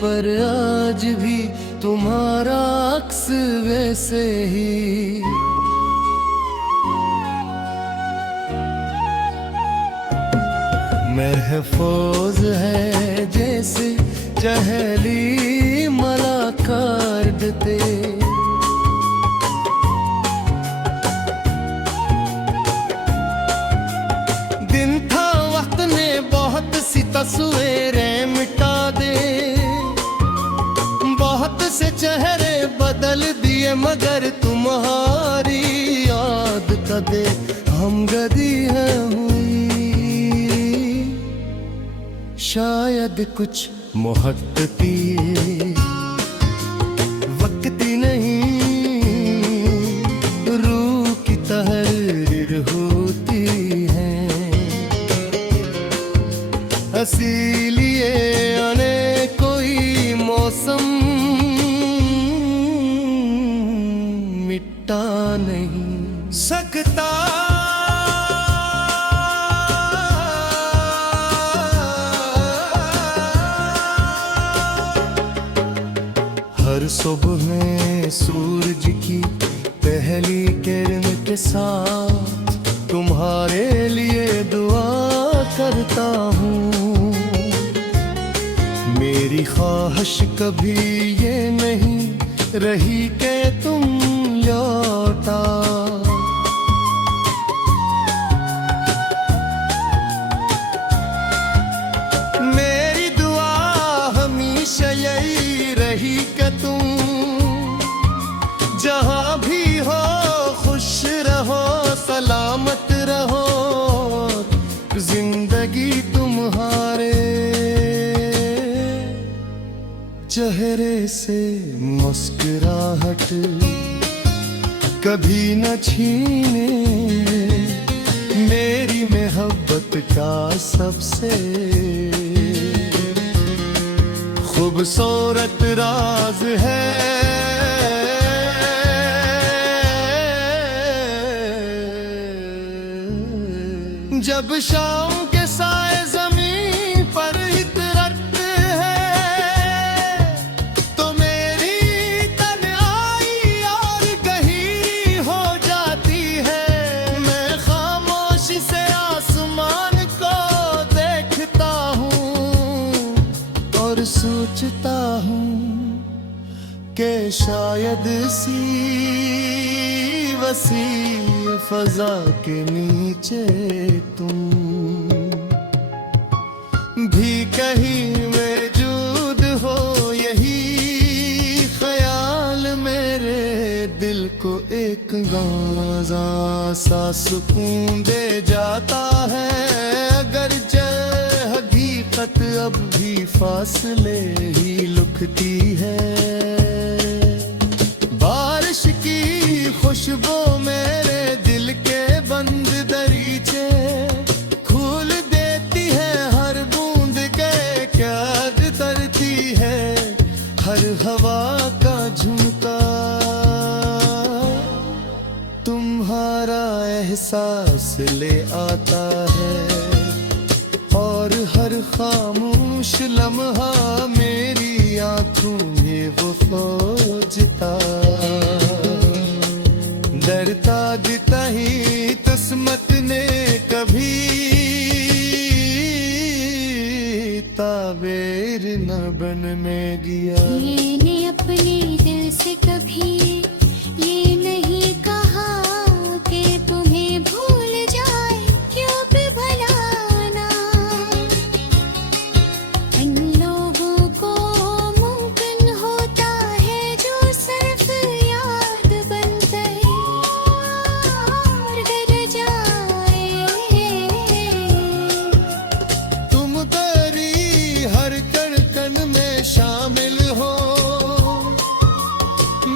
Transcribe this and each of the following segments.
पर आज भी तुम्हारा अक्स वैसे ही। महफूज है जैसे चहली मलाकार ते, दिन था वक्त ने बहुत सी तस्वीरें मिटा दे, बहुत से चेहरे बदल दिए मगर तुम्हारी याद कदे हमगदी है हुई। शायद कुछ मोहब्बती वक्ती नहीं, रूह की तहरीर होती है, इसीलिए आने कोई मौसम मिटा नहीं सकता। हर सुबह में सूरज की पहली किरण के साथ तुम्हारे लिए दुआ करता हूँ। मेरी ख्वाहिश कभी ये नहीं रही कि तुम लौटा, मेरी दुआ हमेशा यही रही कि तुम जहाँ भी हो खुश रहो, सलामत रहो, जिंदगी तुम्हारे चेहरे से मुस्कुराहट कभी न छीने, मेरी मोहब्बत का सबसे खूबसूरत राज है। जब शाम के साए जमीन पर इतरते हैं तो मेरी तन्हाई और गहीरी हो जाती है। मैं खामोशी से आसमान को देखता हूँ और सोचता हूँ कि शायद सी वसी फजा के नीचे तुम भी कहीं मौजूद हो। यही ख्याल मेरे दिल को एक गाज़ा सा सुकून दे जाता है। अगर हकीकत अब भी फासले ही लुकती है, बारिश की खुशबू मेरे दिल के बंद दरीचे खोल देती है। हर बूंद के कैद करती है, हर हवा का झुमका तुम्हारा एहसास ले आता है। और हर खामोश लम्हा मेरी आंखों में वो खोजता, डरता जिता ही किस्मत ने कभी ताबेर न बनने दिया। मैंने अपने दिल से कभी ये नहीं कहा कि तुम्हें भूल जाए, क्यों भी भलाना इन लोगों को मुमकिन होता है जो सिर्फ याद बनकर और डर जाए। तुम तेरी हर कण में शामिल हो,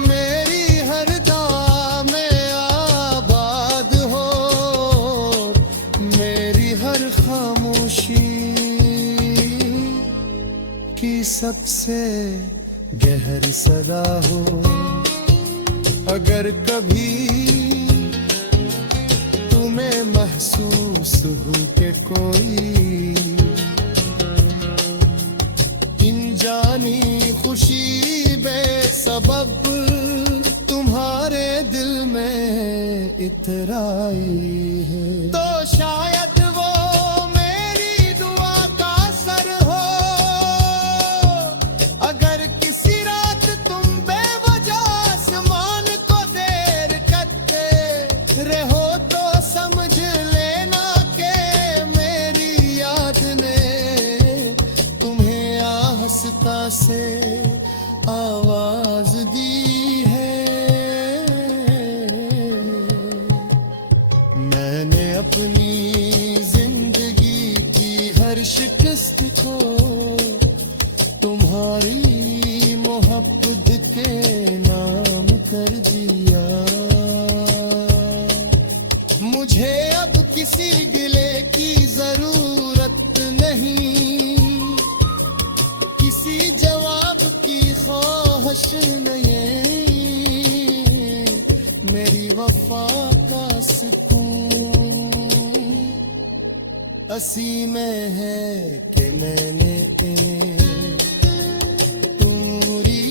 मेरी हर दुआ में आबाद हो, मेरी हर खामोशी की सबसे गहरी सदा हो। अगर कभी तुम्हें महसूस हो कि कोई इन जानी खुशी बेसबब तुम्हारे दिल में इतराई है, तो शायद वो मेरी दुआ का असर हो। अगर किसी रात तुम बेवजह आसमान को देर करते रहो तो समझ लेना कि मेरी याद ने तुम्हें आहस्ता से आवाज दी है। मैंने अपनी जिंदगी की हर शिकस्त को तुम्हारी मोहब्बत के नाम कर दिया। मुझे अब किसी गिले की जरूरत नहीं, किसी जवाब की ख्वाहिश नहीं, मेरी वफा का सुकून असी में है कि मैंने पूरी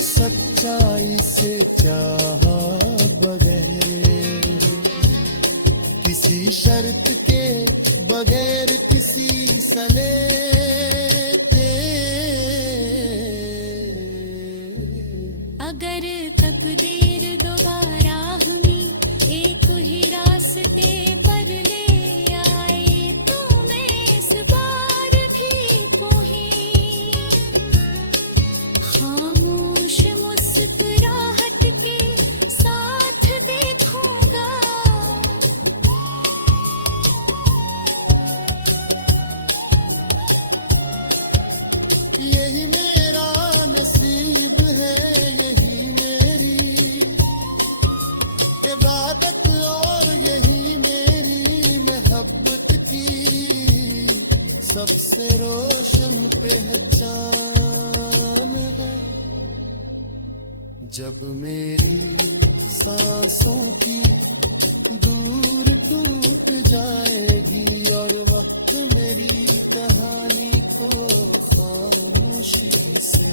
सच्चाई से चाहा बगैर, किसी शर्त के बगैर, किसी सने के। अगर तकदीर दोबारा हमें एक ही रास्ते पर ले आए तो मैं इस बार भी तुम्हें खामोश मुस्कुराहट के साथ देखूंगा। यही मेरा नसीब है, यही मेरी इबादत और यही मेरी मोहब्बत की सबसे रोशन पहचान है। जब मेरी सांसों की दूर टूट जाएगी और वक्त मेरी कहानी को खामोशी से